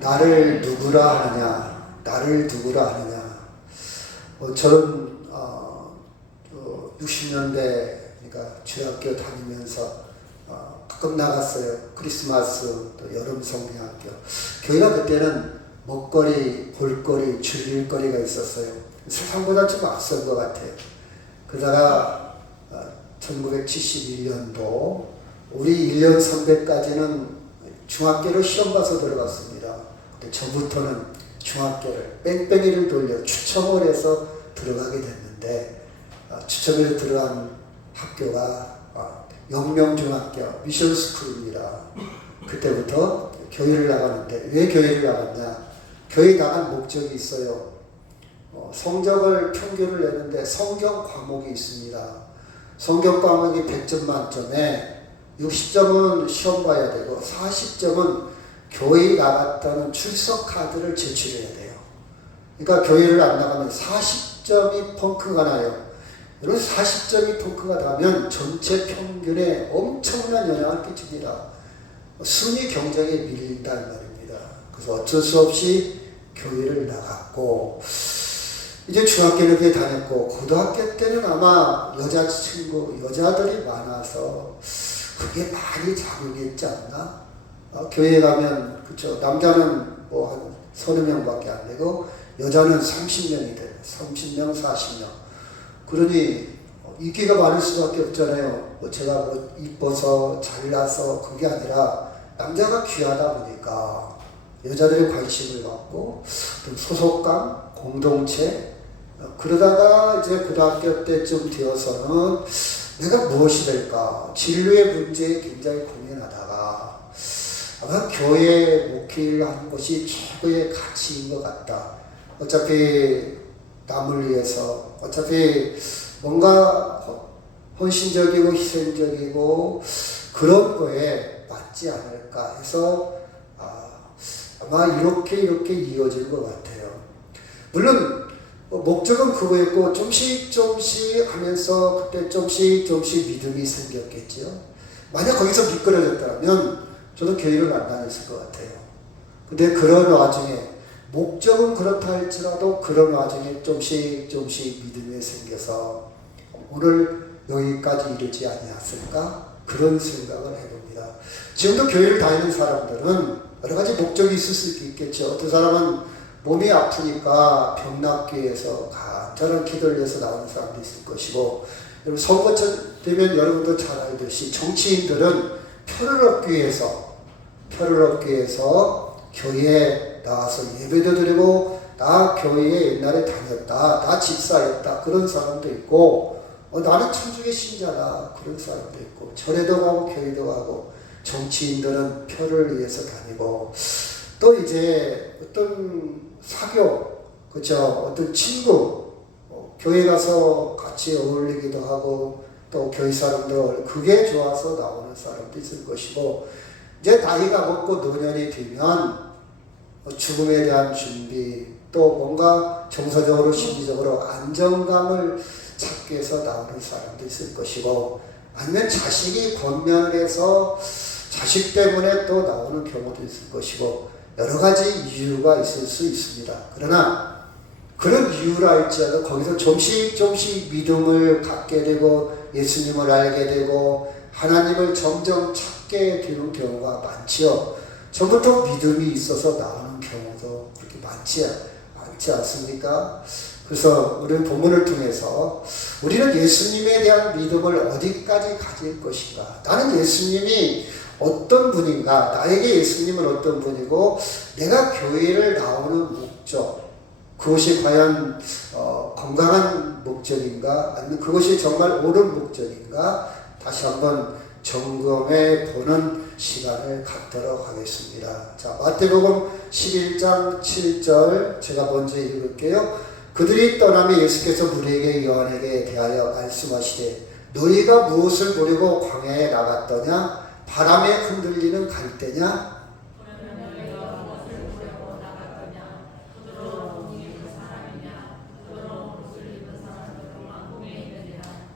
나를 누구라 하느냐, 나를 누구라 하느냐. 저는 60년대 그러니까 중학교 다니면서 가끔 나갔어요. 크리스마스 또 여름 성경학교. 교회가 그때는 먹거리, 볼거리, 즐길거리가 있었어요. 세상보다 좀 앞선 것 같아요. 그러다가 1971년도 우리 1년 선배까지는 중학교로 시험 봐서 들어갔습니다. 근데 저부터는 중학교를 뺑뺑이를 돌려 추첨을 해서 들어가게 됐는데 추첨해서 들어간 학교가 영명중학교 미션스쿨입니다. 그때부터 교회를 나가는데 왜 교회를 나갔냐? 교회 나간 목적이 있어요. 성적을 평균을 내는데 성경 과목이 있습니다. 성경 과목이 100점 만점에 60점은 시험 봐야 되고 40점은 교회에 나갔다는 출석 카드를 제출해야 돼요. 그러니까 교회를 안 나가면 40점이 펑크가 나요. 여러분 40점이 펑크가 나면 전체 평균에 엄청난 영향을 끼칩니다. 순위 경쟁에 밀린다는 말입니다. 그래서 어쩔 수 없이 교회를 나갔고 이제 중학교는 그게 다녔고 고등학교 때는 아마 여자들이 많아서 그게 많이 작용했지 않나? 교회에 가면 그쵸 남자는 뭐 한 30명밖에 안 되고 여자는 30명이 돼요. 30명, 40명. 그러니 인기가 많을 수밖에 없잖아요. 제가 이뻐서 잘나서 그게 아니라 남자가 귀하다 보니까 여자들의 관심을 받고 소속감, 공동체 그러다가 이제 고등학교 때쯤 되어서는 내가 무엇이 될까? 진로의 문제에 굉장히 고민하다가 아마 교회 목회를 하는 것이 최고의 가치인 것 같다. 어차피 남을 위해서 어차피 뭔가 헌신적이고 희생적이고 그런 거에 맞지 않을까 해서 아마 이렇게 이어질 것 같아요. 물론 목적은 그거였고 좀씩 하면서 그때 좀씩 믿음이 생겼겠죠. 만약 거기서 미끄러졌다면 저도 교회를 안 다녔을 것 같아요. 근데 그런 와중에 목적은 그렇다 할지라도 그런 와중에 좀씩 믿음이 생겨서 오늘 여기까지 이르지 아니었을까? 그런 생각을 해봅니다. 지금도 교회를 다니는 사람들은 여러 가지 목적이 있을 수 있겠죠. 어떤 사람은 몸이 아프니까 병낫기위해서 간절한 기도를 위해서 나오는 사람도 있을 것이고 여러분 선거철 되면 여러분도 잘 알듯이 정치인들은 표를 얻기 위해서 교회에 나와서 예배도 드리고 나 교회에 옛날에 다녔다. 나 집사였다. 그런 사람도 있고 나는 천주교 신자다. 그런 사람도 있고 절에도 가고 교회도 가고 정치인들은 표를 위해서 다니고 또 이제 어떤 사교, 그쵸? 어떤 친구, 교회 가서 같이 어울리기도 하고 또 교회 사람들 그게 좋아서 나오는 사람도 있을 것이고 이제 나이가 먹고 노년이 되면 죽음에 대한 준비 또 뭔가 정서적으로 심리적으로 안정감을 찾기 위해서 나오는 사람도 있을 것이고 아니면 자식이 권면을 해서 자식 때문에 또 나오는 경우도 있을 것이고 여러 가지 이유가 있을 수 있습니다. 그러나 그런 이유라 할지라도 거기서 좀씩 믿음을 갖게 되고 예수님을 알게 되고 하나님을 점점 찾게 되는 경우가 많지요. 전부터 믿음이 있어서 나오는 경우도 그렇게 많지 않습니까? 그래서 우리는 본문을 통해서 우리는 예수님에 대한 믿음을 어디까지 가질 것인가? 나는 예수님이 어떤 분인가? 나에게 예수님은 어떤 분이고 내가 교회를 나오는 목적 그것이 과연 건강한 목적인가? 아니면 그것이 정말 옳은 목적인가? 다시 한번 점검해 보는 시간을 갖도록 하겠습니다. 자, 마태복음 11장 7절 제가 먼저 읽을게요. 그들이 떠나며 예수께서 무리에게 요한에게 대하여 말씀하시되 너희가 무엇을 보려고 광야에 나갔더냐? 바람에 흔들리는 갈대냐?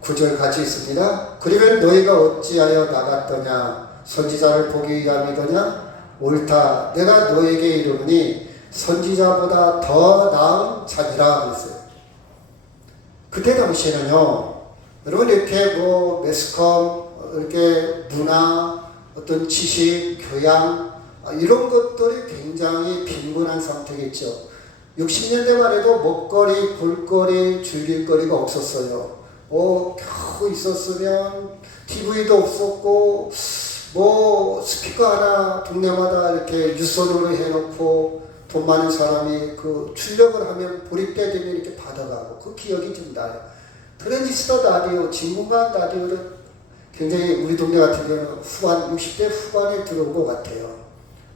9절 같이 있습니다. 그러면 너희가 어찌하여 나갔더냐? 선지자를 보기 위함이더냐? 옳다. 내가 너에게 이르노니 선지자보다 더 나은 자니라 그랬어요. 그때 당시에는요, 여러분 이렇게 뭐 매스컴, 이렇게 문화, 어떤 지식, 교양 이런 것들이 굉장히 빈곤한 상태겠죠. 60년대만 해도 먹거리, 볼거리, 즐길거리가 없었어요. 겨우 있었으면 TV도 없었고 뭐 스피커 하나 동네마다 이렇게 유선으로 해놓고 돈 많은 사람이 그 출력을 하면 보립대 되면 이렇게 받아가고 그 기억이 좀 나요. 트랜지스터 라디오, 진공관 라디오를 굉장히 우리 동네 같은 경우는 60대 후반에 들어온 것 같아요.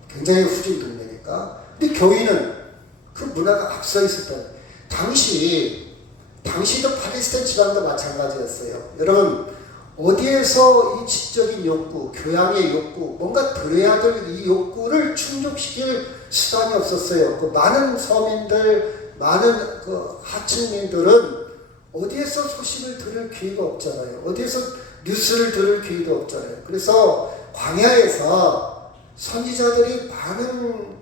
굉장히 후진 동네니까. 근데 교회는 그 문화가 앞서 있었던 당시도 팔레스타인 지방도 마찬가지였어요. 여러분 어디에서 이 지적인 욕구, 교양의 욕구, 뭔가 들어야 될 이 욕구를 충족시킬 수단이 없었어요. 그 많은 서민들, 많은 그 하층민들은 어디에서 소식을 들을 기회가 없잖아요. 어디에서 뉴스를 들을 기회도 없잖아요. 그래서 광야에서 선지자들이 많은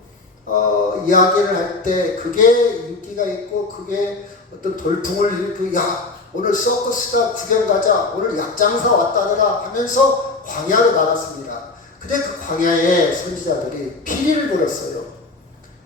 이야기를 할 때 그게 인기가 있고 그게 어떤 돌풍을 일으키고 야 오늘 서커스다 구경 가자 오늘 약장사 왔다더라 하면서 광야로 나갔습니다. 근데 그 광야에 선지자들이 피리를 불었어요.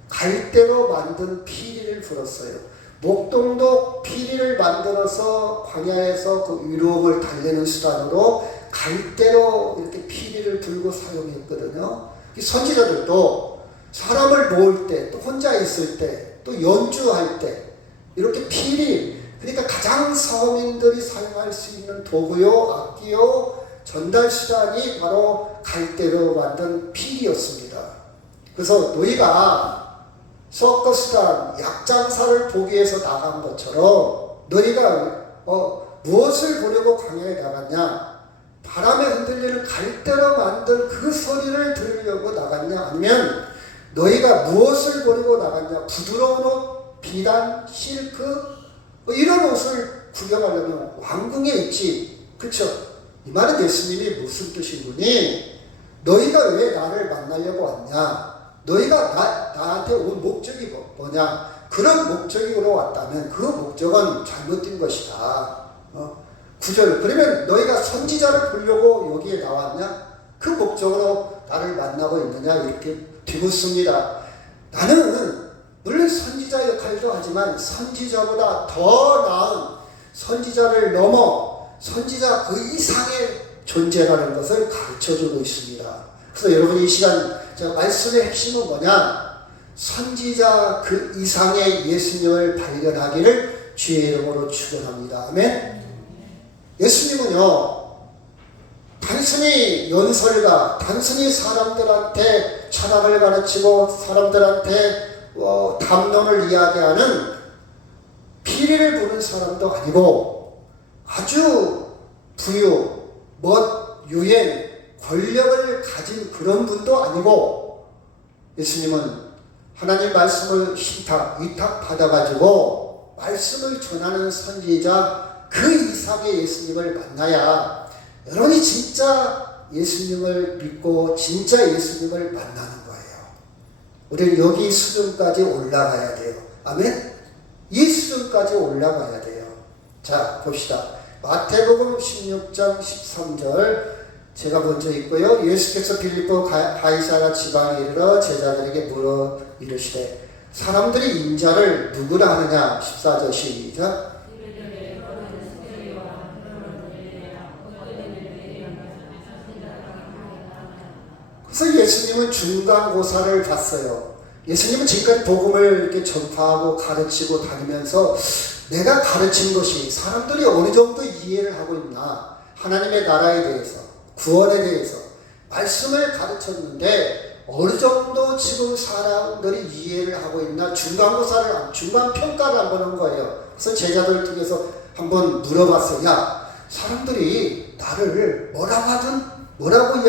갈대로 만든 피리를 불었어요. 목동도 피리를 만들어서 광야에서 그 유혹을 달래는 수단으로 갈대로 이렇게 피리를 불고 사용했거든요. 이 선지자들도 사람을 모을 때, 또 혼자 있을 때, 또 연주할 때 이렇게 피리, 그러니까 가장 서민들이 사용할 수 있는 도구요, 악기요, 전달 수단이 바로 갈대로 만든 피리였습니다. 그래서 너희가 서커스단, 약장사를 보기 위해서 나간 것처럼 너희가 무엇을 보려고 광야에 나갔냐? 바람에 흔들리는 갈대로 만든 그 소리를 들으려고 나갔냐? 아니면 너희가 무엇을 보려고 나갔냐? 부드러운 옷, 비단, 실크 이런 옷을 구경하려면 왕궁에 있지. 그쵸? 이 말은 예수님이 무슨 뜻이구니? 너희가 왜 나를 만나려고 왔냐? 너희가 나한테 온 목적이 뭐냐? 그런 목적으로 왔다면 그 목적은 잘못된 것이다. 9절. 그러면 너희가 선지자를 보려고 여기에 나왔냐? 그 목적으로 나를 만나고 있느냐? 이렇게 뒤묻습니다. 나는 물론 선지자 역할도 하지만 선지자보다 더 나은 선지자를 넘어 선지자 그 이상의 존재라는 것을 가르쳐주고 있습니다. 그래서 여러분 이 시간 제가 말씀의 핵심은 뭐냐? 선지자 그 이상의 예수님을 발견하기를 주의 이름으로 축원합니다. 아멘. 예수님은요 단순히 연설가, 단순히 사람들한테 철학을 가르치고 사람들한테 담론을 이야기하는 피리를 부는 사람도 아니고 아주 부유, 멋, 유행, 권력을 가진 그런 분도 아니고 예수님은 하나님 말씀을 위탁 받아가지고 말씀을 전하는 선지자 그 이상의 예수님을 만나야 여러분이 진짜 예수님을 믿고 진짜 예수님을 만나는 거예요. 우리는 여기 수준까지 올라가야 돼요. 아멘? 이 수준까지 올라가야 돼요. 자, 봅시다. 마태복음 16장 13절 제가 먼저 읽고요. 예수께서 빌립보 가이사랴 지방에 이르러 제자들에게 물어 이르시되 사람들이 인자를 누구라 하느냐? 14절 시작. 그래서 예수님은 중간고사를 봤어요. 예수님은 지금까지 복음을 이렇게 전파하고 가르치고 다니면서 내가 가르친 것이 사람들이 어느 정도 이해를 하고 있나? 하나님의 나라에 대해서, 구원에 대해서 말씀을 가르쳤는데 어느 정도 지금 사람들이 이해를 하고 있나? 중간 평가를 한번 한 거예요. 그래서 제자들 중에서 한번 물어봤어요. 야, 사람들이 나를 뭐라고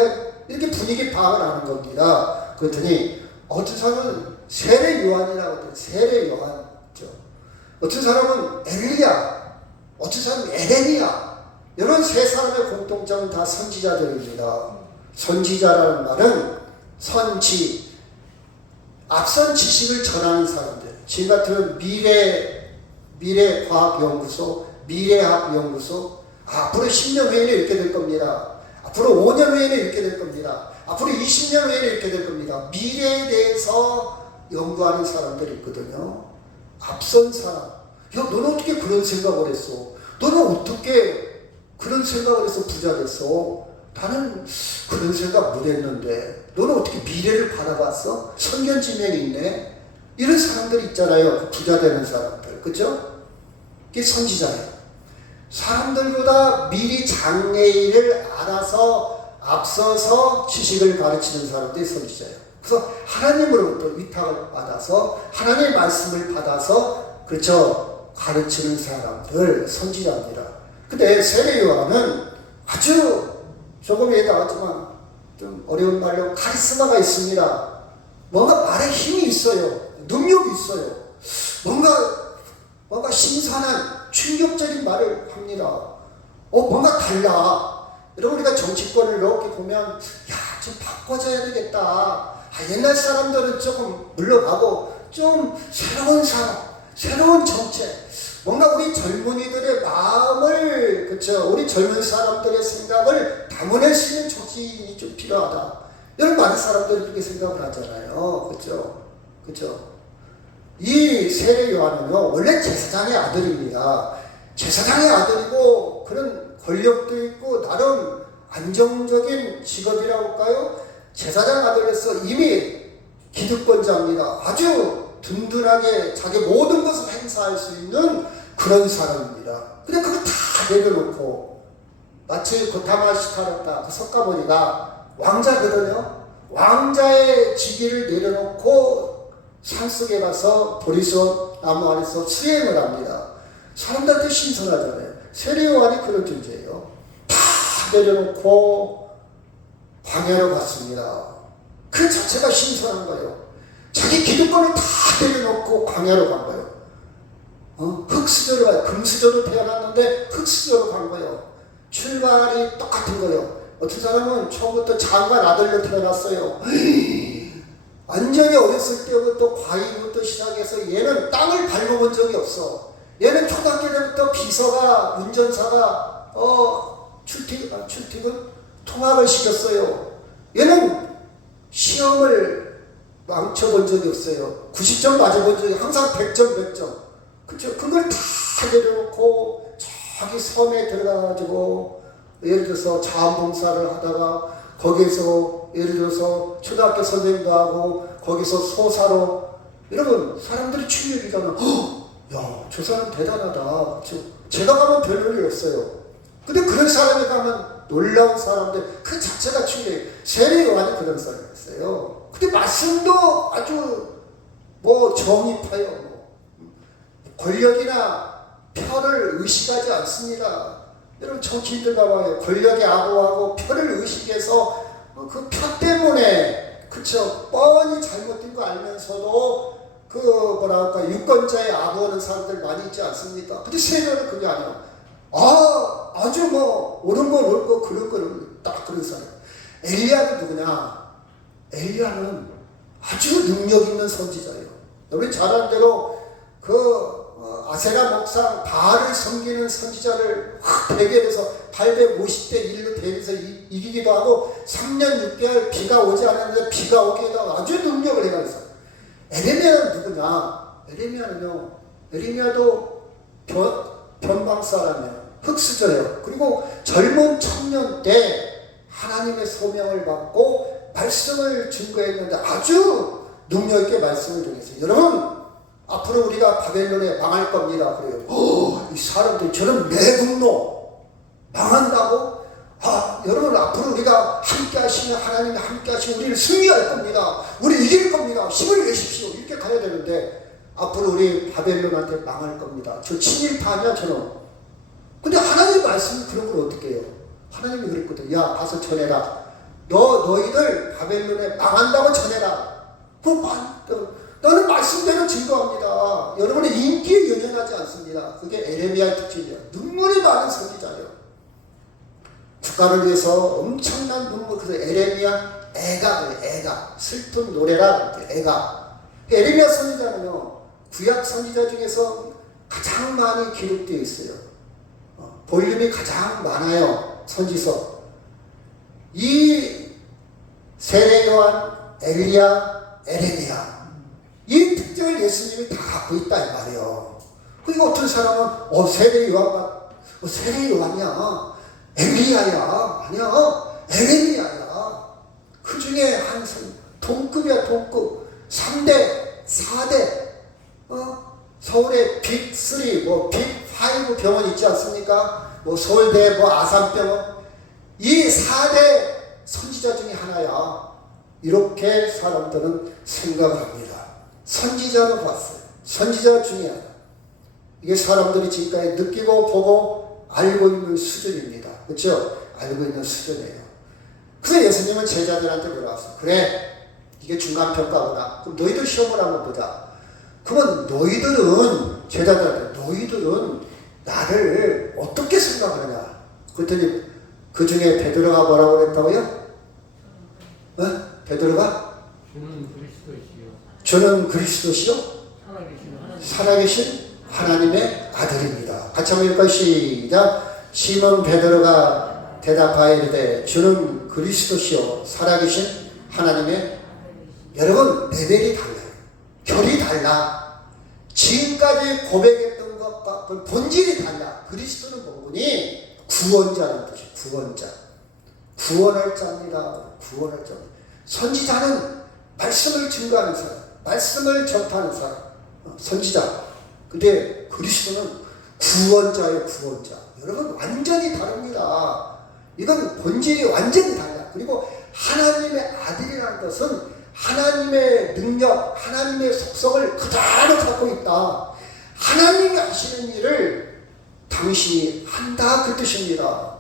이렇게 분위기 파악을 하는 겁니다. 그랬더니 어떤 사람은 세례 요한이라고 해요. 세례 요한이죠. 어떤 사람은 엘리야, 어떤 사람은 에레미야. 이런 세 사람의 공통점은 다 선지자들입니다. 선지자라는 말은 선지, 앞선 지식을 전하는 사람들, 지금 같으면 미래과학연구소, 미래학연구소, 앞으로 10년 후에는 이렇게 될 겁니다. 앞으로 5년 후에는 이렇게 될 겁니다. 앞으로 20년 후에는 이렇게 될 겁니다. 미래에 대해서 연구하는 사람들이 있거든요. 앞선 사람. 야, 너는 어떻게 그런 생각을 했어? 너는 어떻게 그런 생각을 해서 부자 됐어? 나는 그런 생각 못 했는데. 너는 어떻게 미래를 바라봤어? 선견지명이 있네. 이런 사람들이 있잖아요. 부자 되는 사람들. 그죠? 이게 선지자예요. 사람들보다 미리 장래일을 알아서 앞서서 지식을 가르치는 사람들이 선지자예요. 그래서 하나님으로부터 위탁을 받아서 하나님의 말씀을 받아서 그렇죠 가르치는 사람들 선지자입니다. 근데 세례 요한은 아주 조금 얘기 나왔지만 좀 어려운 말로 카리스마가 있습니다. 뭔가 말에 힘이 있어요. 능력이 있어요. 뭔가 신선한 충격적인 말을 합니다. 뭔가 달라. 여러분 우리가 정치권을 이렇게 보면 야, 좀 바꿔줘야 되겠다. 옛날 사람들은 조금 물러가고 좀 새로운 사람, 새로운 정책, 뭔가 우리 젊은이들의 마음을 그렇죠. 우리 젊은 사람들의 생각을 담아낼 수 있는 정치인이 좀 필요하다. 이런 많은 사람들이 그렇게 생각을 하잖아요. 그렇죠? 그렇죠? 이 세례 요한은요 원래 제사장의 아들입니다. 제사장의 아들이고 그런 권력도 있고 나름 안정적인 직업이라고 할까요? 제사장 아들로서 이미 기득권자입니다. 아주 든든하게 자기 모든 것을 행사할 수 있는 그런 사람입니다. 근데 그걸 다 내려놓고 마치 고타마 시타르타 그 석가모니가 왕자거든요. 왕자의 직위를 내려놓고 산속에 가서 보리꽃 나무 아래서 수행을 합니다. 사람들한테 신선하잖아요. 세례 요한이 그런 존재예요. 다 내려놓고 광야로 갔습니다. 그 자체가 신선한 거예요. 자기 기득권을 다 내려놓고 광야로 간 거예요. 흙수저로 가요. 금수저로 태어났는데 흙수저로 간 거예요. 출발이 똑같은 거예요. 어떤 사람은 처음부터 장관 아들로 태어났어요. 완전히 어렸을 때부터 과일부터 시작해서 얘는 땅을 밟아본 적이 없어. 얘는 초등학교 때부터 비서가 운전사가 출퇴근 통학을 시켰어요. 얘는 시험을 망쳐본 적이 없어요. 90점 맞아본 적이 항상 100점 100점. 그쵸? 그걸 다 내려놓고 자기 섬에 들어가가지고 예를 들어서 자원봉사를 하다가 거기에서 예를 들어서 초등학교 선생님도 하고 거기서 소사로 여러분 사람들이 충격이잖아. 야, 저 사람 대단하다. 제가 가면 별일이 없어요. 근데 그런 사람이 가면 놀라운 사람들 그 자체가 충격이에요. 세례 요한이 그런 사람이었어요. 근데 말씀도 아주 정입해요. 권력이나 표를 의식하지 않습니다. 여러분 정치인들 가봐요. 권력에 아부하고 표를 의식해서 그 표 때문에 그쵸 뻔히 잘못된 거 알면서도 유권자에 아부하는 사람들 많이 있지 않습니까? 근데 세례는 그게 아니야. 아주 옳은 거 옳고 그런 거는 딱 그런 사람. 엘리야는 누구냐? 엘리야는 아주 능력 있는 선지자예요. 우리 잘 아는 대로 아세라 목상 바알을 섬기는 선지자를 대결해서 850대 1로 대결해서 이기기도 하고 3년 6개월 비가 오지 않았는데 비가 오게 해서 아주 능력을 해가지고 에레미야는 누구냐? 에레미야도 변방 사람이에요. 흙수저예요. 그리고 젊은 청년 때 하나님의 소명을 받고 말씀을 증거했는데 아주 능력 있게 말씀을 전했어요. 여러분 앞으로 우리가 바벨론에 망할 겁니다. 그래요. 이 사람들 저런 매국노 망한다고? 여러분 앞으로 우리가 함께 하시면 하나님이 함께 하시면 우리를 승리할 겁니다. 우리 이길 겁니다. 힘을 내십시오. 이렇게 가야 되는데 앞으로 우리 바벨론한테 망할 겁니다. 저 친일파냐 저놈. 근데 하나님 말씀이 그런 걸 어떻게 해요? 하나님이 그랬거든. 야 가서 전해라. 너희들 바벨론에 망한다고 전해라. 너는 말씀대로 증거합니다. 여러분의 인기에 연연하지 않습니다. 그게 에레미야의 특징이에요. 눈물이 많은 선지자예요. 국가를 위해서 엄청난 눈물. 그래서 에레미야 애가, 애가. 슬픈 노래라, 애가. 에레미야 선지자는요, 구약 선지자 중에서 가장 많이 기록되어 있어요. 볼륨이 가장 많아요, 선지서. 이 세례 요한, 엘리야, 에레미야. 이 특징을 예수님이 다 갖고 있다, 이 말이에요. 그리고 어떤 사람은, 세례 요한이야. 엘리야야. 아니야. 에레미야야. 그 중에 한 동급이야, 동급. 3대, 4대. 서울에 빅3, 빅5 병원 있지 않습니까? 서울대, 아산병원. 이 4대 선지자 중에 하나야. 이렇게 사람들은 생각을 합니다. 선지자로 봤어요. 선지자 중에 하나. 이게 사람들이 지금까지 느끼고 보고 알고 있는 수준입니다. 그렇죠? 알고 있는 수준이에요. 그래서 예수님은 제자들한테 물어봤어요. 그래, 이게 중간평가구나. 그럼 너희들 시험을 한번 보자. 그러면 너희들은, 제자들한테, 너희들은 나를 어떻게 생각하느냐? 그랬더니 그 중에 베드로가 뭐라고 그랬다고요? 베드로가? 주는 그리스도시요. 주는 그리스도시요? 살아계신 하나님의 아들입니다. 같이 한번 읽을까요? 시작. 시몬 베드로가 대답하여 이르되 주는 그리스도시요 살아계신 하나님의. 여러분, 레벨이 달라요. 결이 달라. 지금까지 고백했던 것과 본질이 달라. 그리스도는 뭐니? 구원자는 뜻이에요. 구원자. 구원할 자입니다. 구원할 자. 선지자는 말씀을 증거하는 사람, 말씀을 전파하는 사람, 선지자. 근데 그리스도는 구원자예요, 구원자. 여러분, 완전히 다릅니다. 이건 본질이 완전히 달라. 그리고 하나님의 아들이라는 것은 하나님의 능력, 하나님의 속성을 그대로 갖고 있다. 하나님이 하시는 일을 당신이 한다, 그 뜻입니다.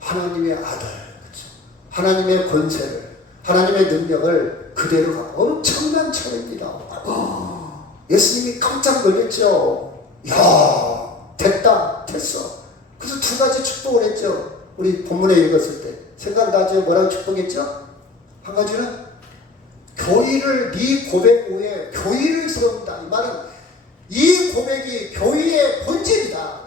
하나님의 아들, 그렇죠? 하나님의 권세를, 하나님의 능력을 그대로 갖고 엄청난 차이입니다. 예수님이 깜짝 놀랐죠. 야, 됐다, 됐어. 그래서 두 가지 축복을 했죠. 우리 본문에 읽었을 때 생각나죠? 뭐라고 축복했죠? 한 가지는 교회를, 네 고백 후에 교회를 세운다. 이 말은 이 고백이 교회의 본질이다.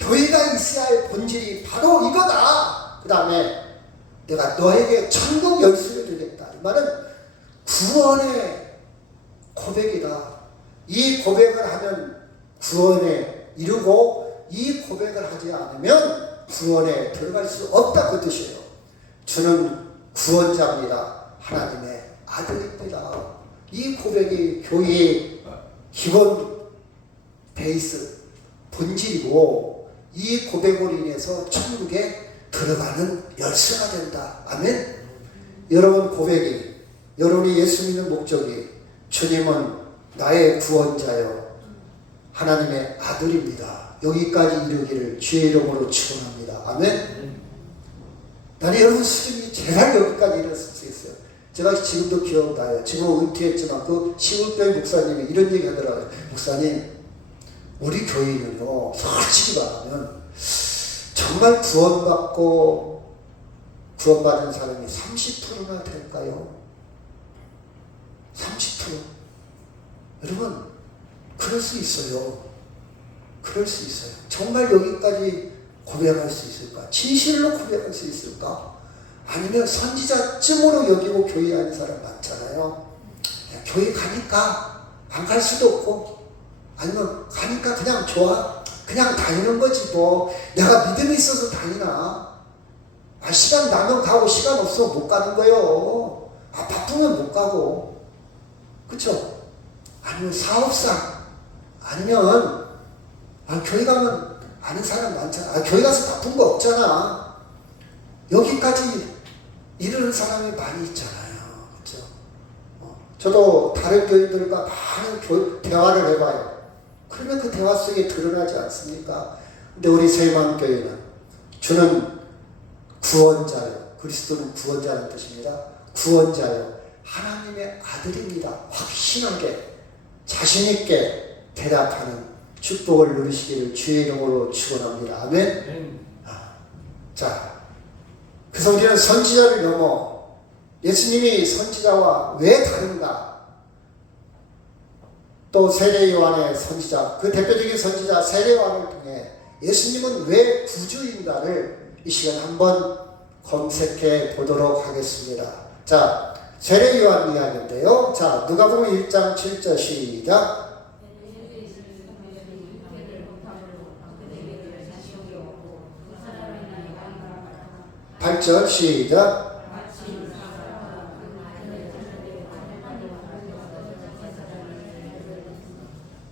교회가 있어야 할 본질이 바로 이거다. 그 다음에 내가 너에게 천국 열쇠를 주겠다. 이 말은 구원의 고백이다. 이 고백을 하면 구원에 이르고 이 고백을 하지 않으면 구원에 들어갈 수 없다, 그 뜻이에요. 주는 구원자입니다. 하나님의 아들입니다. 이 고백이 교회의 기본 베이스, 본질이고 이 고백으로 인해서 천국에 들어가는 열쇠가 된다. 아멘? 여러분 고백이, 여러분이 예수 믿는 목적이 주님은 나의 구원자요 하나님의 아들입니다. 여기까지 이르기를 주의 이름으로 축원합니다. 아멘? 나는 여러분 수준이 제발 여기까지 이랬을 수 있어요. 제가 지금도 기억나요. 지금 은퇴했지만 그 시골교회 목사님이 이런 얘기 하더라고요. 목사님, 우리 교회는요, 솔직히 말하면 정말 구원받은 사람이 30%나 될까요? 30%. 여러분, 그럴 수 있어요. 그럴 수 있어요. 정말 여기까지 고백할 수 있을까? 진실로 고백할 수 있을까? 아니면 선지자쯤으로 여기고 교회 하는 사람 많잖아요. 교회 가니까 안 갈 수도 없고, 아니면 가니까 그냥 좋아, 그냥 다니는 거지 뭐. 내가 믿음이 있어서 다니나? 시간 나면 가고 시간 없으면 못 가는 거예요. 바쁘면 못 가고. 그쵸? 아니면 사업상, 아니면 교회 가면 아는 사람 많잖아. 교회 가서 바쁜 거 없잖아. 여기까지 이르는 사람이 많이 있잖아요. 그렇죠? 저도 다른 교인들과 많은 대화를 해봐요. 그러면 그 대화 속에 드러나지 않습니까? 근데 우리 세만교회는 주는 구원자요. 그리스도는 구원자라는 뜻입니다. 구원자요. 하나님의 아들입니다. 확신하게, 자신있게 대답하는 축복을 누리시기를 주의 이름으로 축원합니다. 아멘. 자, 그래서 우리는 선지자를 넘어 예수님이 선지자와 왜 다른가? 또 세례 요한의 선지자, 그 대표적인 선지자 세례 요한을 통해 예수님은 왜 구주인가를 이 시간 한번 검색해 보도록 하겠습니다. 자, 세례 요한 이야기인데요. 자, 누가복음 1장 7절 시작. 8절 시작.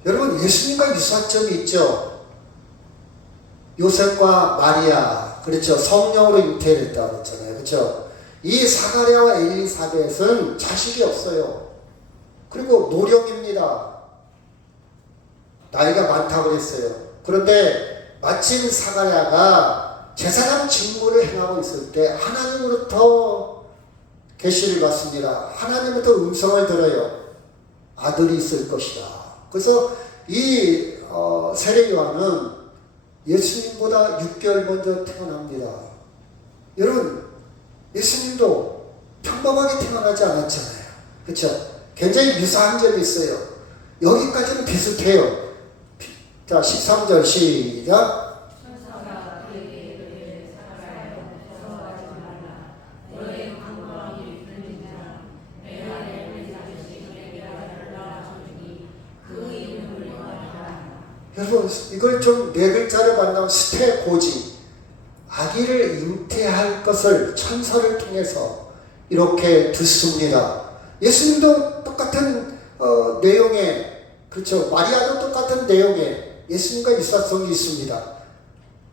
여러분, 예수님과 유사점이 있죠. 요셉과 마리아, 그렇죠. 성령으로 잉태됐다고 했잖아요. 그렇죠. 이 사가랴와 엘리사벳은 자식이 없어요. 그리고 노령입니다. 나이가 많다고 그랬어요. 그런데 마침 사가랴가 제사장 직무를 행하고 있을 때 하나님으로부터 계시를 받습니다. 하나님부터 음성을 들어요. 아들이 있을 것이다. 그래서 이 세례 요한은 예수님보다 6개월 먼저 태어납니다. 여러분, 예수님도 평범하게 태어나지 않았잖아요. 그렇죠? 굉장히 유사한 점이 있어요. 여기까지는 비슷해요. 자, 13절 시작. 여러분, 이걸 좀 네 글자로 만나면 스테고지, 아기를 잉태할 것을 천사를 통해서 이렇게 듣습니다. 예수님도 똑같은 내용에, 그렇죠. 마리아도 똑같은 내용에 예수님과 유사성이 있습니다.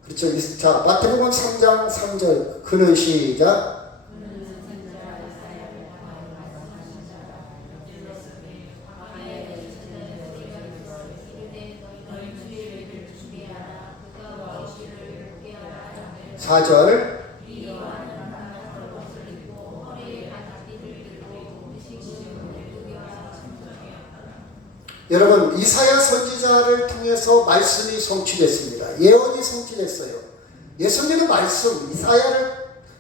그렇죠. 자, 마태복음 3장 3절 그는 시작. 사절. 여러분, 이사야 선지자를 통해서 말씀이 성취됐습니다. 예언이 성취됐어요. 예수님의 말씀, 이사야를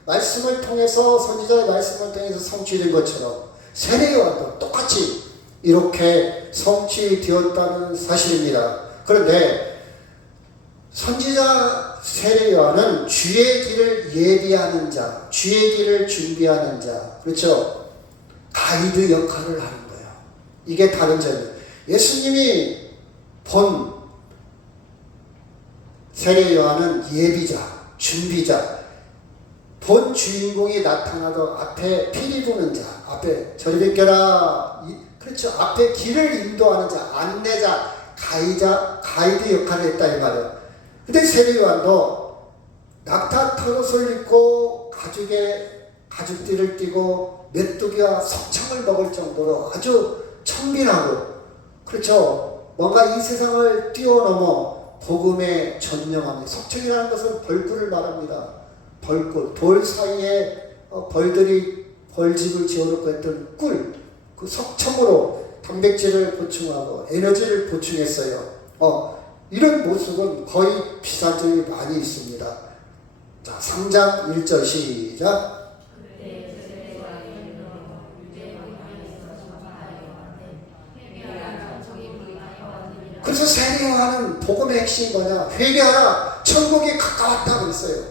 말씀을 통해서, 선지자의 말씀을 통해서 성취된 것처럼 세례 요한도 똑같이 이렇게 성취되었다는 사실입니다. 그런데 선지자 세례 요한은 주의 길을 예비하는 자, 주의 길을 준비하는 자, 그렇죠? 가이드 역할을 하는 거예요. 이게 다른 점이에요. 예수님이 본 세례 요한은 예비자, 준비자, 본 주인공이 나타나도 앞에 피리 부는 자, 앞에 저리 비켜라, 그렇죠. 앞에 길을 인도하는 자, 안내자, 가이드 역할을 했다 이 말이에요. 근데 세례 요한도 낙타 털옷을 입고 가죽띠를 띠고 메뚜기와 석청을 먹을 정도로 아주 청빈하고, 그렇죠. 뭔가 이 세상을 뛰어넘어 복음에 전념합니다. 석청이라는 것은 벌꿀을 말합니다. 벌꿀, 돌 사이에 벌집을 지어놓고 했던 꿀, 그 석청으로 단백질을 보충하고 에너지를 보충했어요. 이런 모습은 거의 비슷한 점이 많이 있습니다. 자, 3장 1절 시작. 그래서 세례 요한은 복음의 핵심이 뭐냐? 회개하라, 천국이 가까웠다 그랬어요.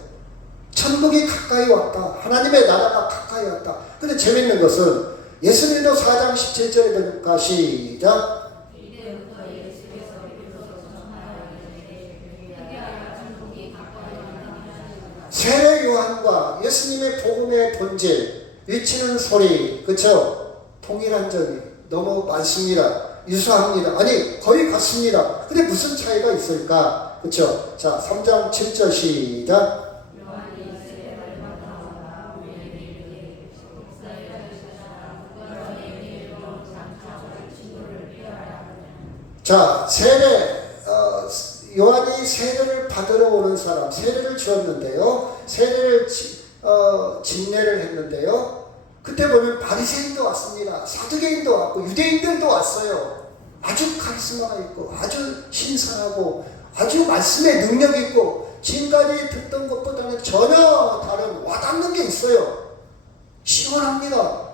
천국이 가까이 왔다. 하나님의 나라가 가까이 왔다. 근데 재밌는 것은 예수님도 4장 17절에 보니까 시작. 세례 요한과 예수님의 복음의 본질, 외치는 소리, 그렇죠? 동일한 점이 너무 많습니다. 유사합니다. 아니, 거의 같습니다. 근데 무슨 차이가 있을까? 그렇죠? 자, 3장 7절 시작. 자, 요한이 세례를 받으러 오는 사람, 세례를 주었는데요. 세례를 진례를 했는데요. 그때 보면 바리새인도 왔습니다. 사두개인도 왔고 유대인들도 왔어요. 아주 카리스마가 있고 아주 신선하고 아주 말씀에 능력 있고 지금까지 듣던 것보다는 전혀 다른 와닿는 게 있어요. 시원합니다.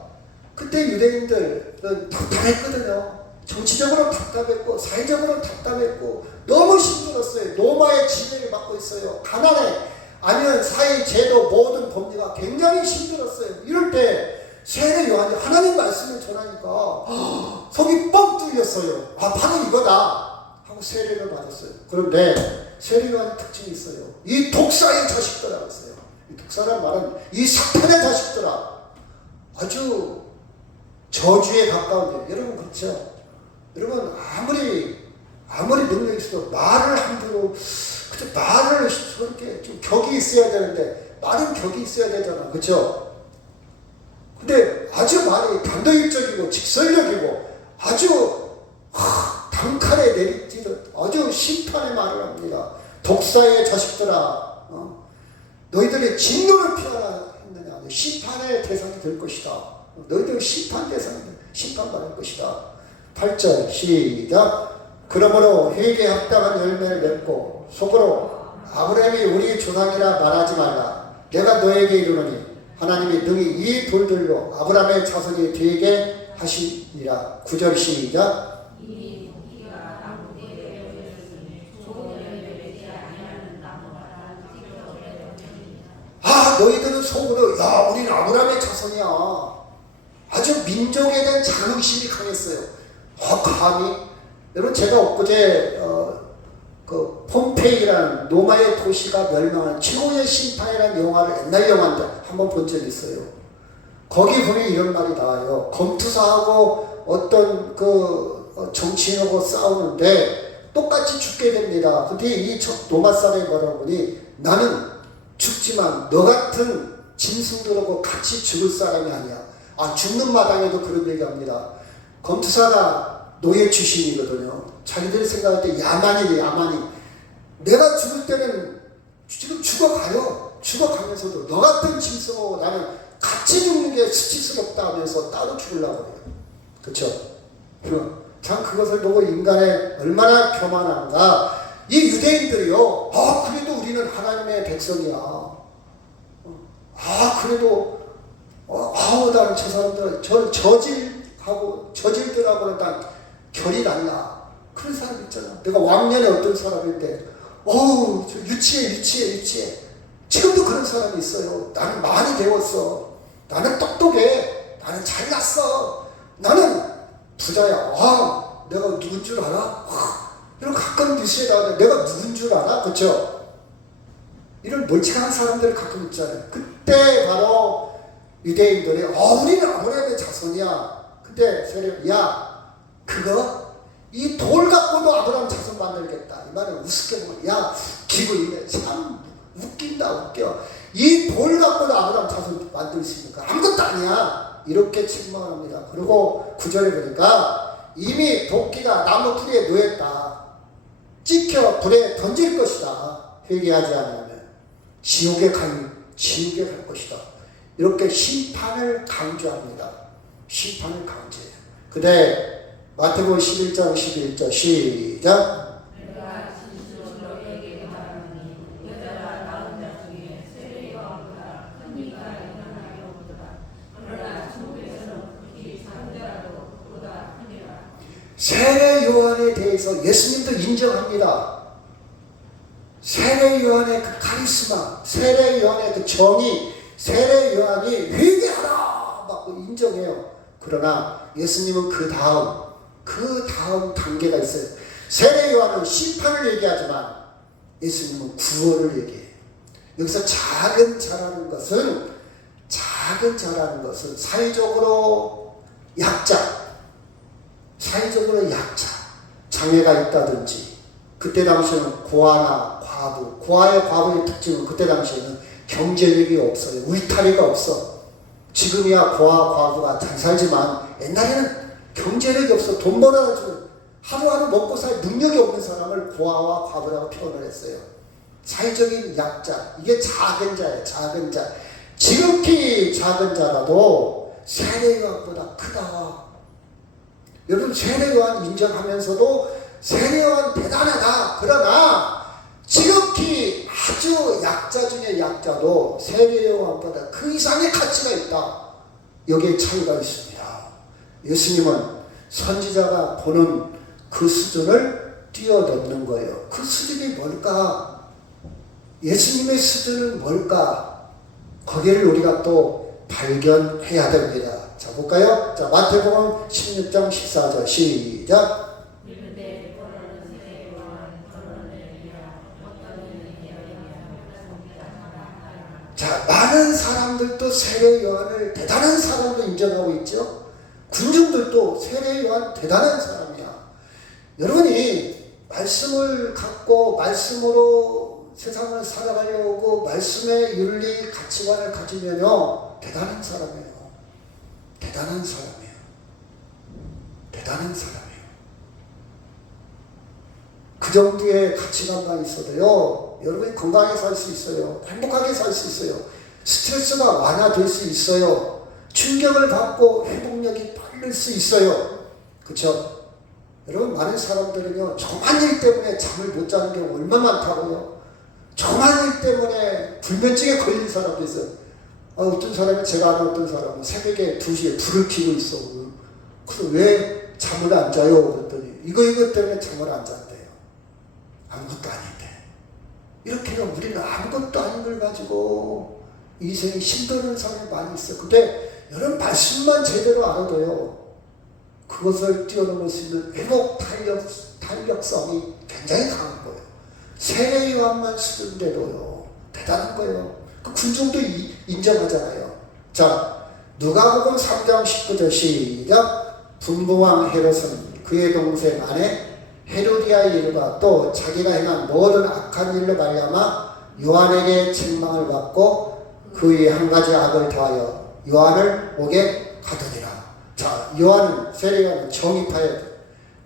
그때 유대인들은 답답했거든요. 정치적으로 답답했고 사회적으로 답답했고 너무 힘들었어요. 로마의 지배를 받고 있어요. 가난해. 아니면 사회 제도 모든 법리가 굉장히 힘들었어요. 이럴 때 세례 요한이 하나님 말씀을 전하니까 속이 뻥 뚫렸어요. 아, 바로 이거다 하고 세례를 받았어요. 그런데 세례 요한의 특징이 있어요. 이 독사의 자식들아 했어요. 이 독사란 말은 이 사탄의 자식들아, 아주 저주에 가까운데, 여러분 그렇죠? 여러분 아무리 능력이 있어도 말을 함부로, 그쵸? 말을 저렇게 좀 격이 있어야 되는데 말은 격이 있어야 되잖아, 그렇죠? 근데 아주 말이 단도직입적이고 직설적이고 아주 단칼에 내리치듯 아주 심판의 말을 합니다. 독사의 자식들아, 너희들이 진노를 피하라 했느냐? 심판의 대상이 될 것이다. 너희들 심판 대상이 심판받을 것이다. 8절 시작. 그러므로 회개에 합당한 열매를 맺고 속으로 아브라함이 우리 조상이라 말하지 말라. 내가 너에게 이르노니 하나님이 능히 이 돌들로 아브라함의 자손이 되게 하시니라. 9절 시작. 아, 너희들은 속으로 야, 우린 아브라함의 자손이야. 아주 민족에 대한 자긍심이 강했어요. 감히. 여러분, 제가 엊그제 그 폼페이라는 로마의 도시가 멸망한 최후의 심판이라는 영화를, 옛날 영화인데 한번 본 적이 있어요. 거기 보면 이런 말이 나와요. 검투사하고 어떤 그 정치인하고 싸우는데 똑같이 죽게 됩니다. 근데 이 로마 사람이 뭐라고 보니, 나는 죽지만 너 같은 짐승들하고 같이 죽을 사람이 아니야. 아, 죽는 마당에도 그런 얘기합니다. 검투사가 노예 출신이거든요. 자기들이 생각할 때 야만이래, 야만이. 내가 죽을 때는 지금 죽어가요. 죽어가면서도 너 같은 짐승하고 나는 같이 죽는 게 수치스럽다 하면서 따로 죽으려고 해요. 그쵸? 참 그것을 보고 인간의 얼마나 교만한가. 이 유대인들이요, 아, 그래도 우리는 하나님의 백성이야. 아, 그래도 나는 저 사람들, 저질들하고는 난 결이 달라. 그런 사람 있잖아. 내가 왕년에 어떤 사람인데, 저 유치해. 지금도 그런 사람이 있어요. 나는 많이 배웠어. 나는 똑똑해. 나는 잘났어. 나는 부자야. 내가 누군 줄 알아? 이런 가끔 뉴스에 나오는데 내가 누군 줄 알아? 그쵸? 이런 멀쩡한 사람들 가끔 있잖아요. 그때 바로 유대인들이 우리는 아브라함의 자손이야. 근데 세례, 야, 그거 이 돌 갖고도 아브라함 자손 만들겠다. 이 말을 우습게 보면, 야, 기분이네. 참 웃긴다, 웃겨. 이 돌 갖고도 아브라함 자손 만들 수 있으니까 아무것도 아니야. 이렇게 책망합니다. 그리고 9절에 보니까 이미 도끼가 나무 뿌리에 놓였다. 찍혀 불에 던질 것이다. 회개하지 않으면 지옥에 갈 것이다. 이렇게 심판을 강조합니다. 심판을 강조해요. 근데 마태복음 11장 11절 시작. 세례 요한에 대해서 예수님도 인정합니다. 세례 요한의 그 카리스마, 세례 요한의 그 정의, 세례 요한이 회개하라 막 인정해요. 그러나 예수님은 그 다음 단계가 있어요. 세례 요한은 심판을 얘기하지만 예수님은 구원을 얘기해요. 여기서 작은 자라는 것은 사회적으로 약자, 장애가 있다든지, 그때 당시에는 고아나 과부, 고아의 과부의 특징은 그때 당시에는 경제력이 없어요. 울타리가 없어. 지금이야 고아 과부가 잘 살지만 옛날에는 경제력이 없어. 돈 벌어가지고 하루하루 먹고 살 능력이 없는 사람을 고아와 과부라고 표현을 했어요. 사회적인 약자, 이게 작은 자예요. 작은 자. 지극히 작은 자라도 세례 요한보다 크다. 여러분, 세례 요한 인정하면서도 세례 요한 대단하다. 그러나 지극히 아주 약자 중에 약자도 세례 요한보다 그 이상의 가치가 있다. 여기에 차이가 있습니다. 예수님은 선지자가 보는 그 수준을 뛰어넘는 거예요. 그 수준이 뭘까? 예수님의 수준은 뭘까? 거기를 우리가 또 발견해야 됩니다. 자, 볼까요? 자, 마태복음 16장 14절 시작. 자, 많은 사람들도 세례 요한을 대단한 사람으로 인정하고 있죠. 군중들도 세례 요한 대단한 사람이야. 여러분이 말씀을 갖고 말씀으로 세상을 살아가려고 말씀의 윤리 가치관을 가지면요 대단한 사람이에요. 대단한 사람이에요. 대단한 사람이에요. 그 정도의 가치관만 있어도요 여러분이 건강하게 살 수 있어요. 행복하게 살 수 있어요. 스트레스가 완화될 수 있어요. 충격을 받고 회복력이 빠를 수 있어요. 그렇죠? 여러분 많은 사람들은요 저만 일 때문에 잠을 못 자는 경우 얼마나 많다고요. 저만 일 때문에 불면증에 걸린 사람도 있어요. 어떤 사람이 제가 아는 어떤 사람은 새벽에 2시에 불을 켜고 있어. 그래서 왜 잠을 안 자요? 그랬더니 이거 때문에 잠을 안 잔대요. 아무것도 아닌데. 이렇게는 우리는 아무것도 아닌 걸 가지고 인생이 힘드는 사람이 많이 있어요. 근데 여러분 말씀만 제대로 알아도요 그것을 뛰어넘을 수 있는 회복 탄력성이 굉장히 강한 거예요. 세례 요한만 쓰는데도요 대단한 거예요. 그 군중도 인정하잖아요. 자, 누가복음 3장 19절 시작. 분부왕 헤롯은 그의 동생 아내 헤로디아의 일과 또 자기가 행한 모든 악한 일로 말미암아 요한에게 책망을 받고 그의 한 가지 악을 더하여 요한을 옥에 가두니라. 자, 요한은 세례요한은 정의파에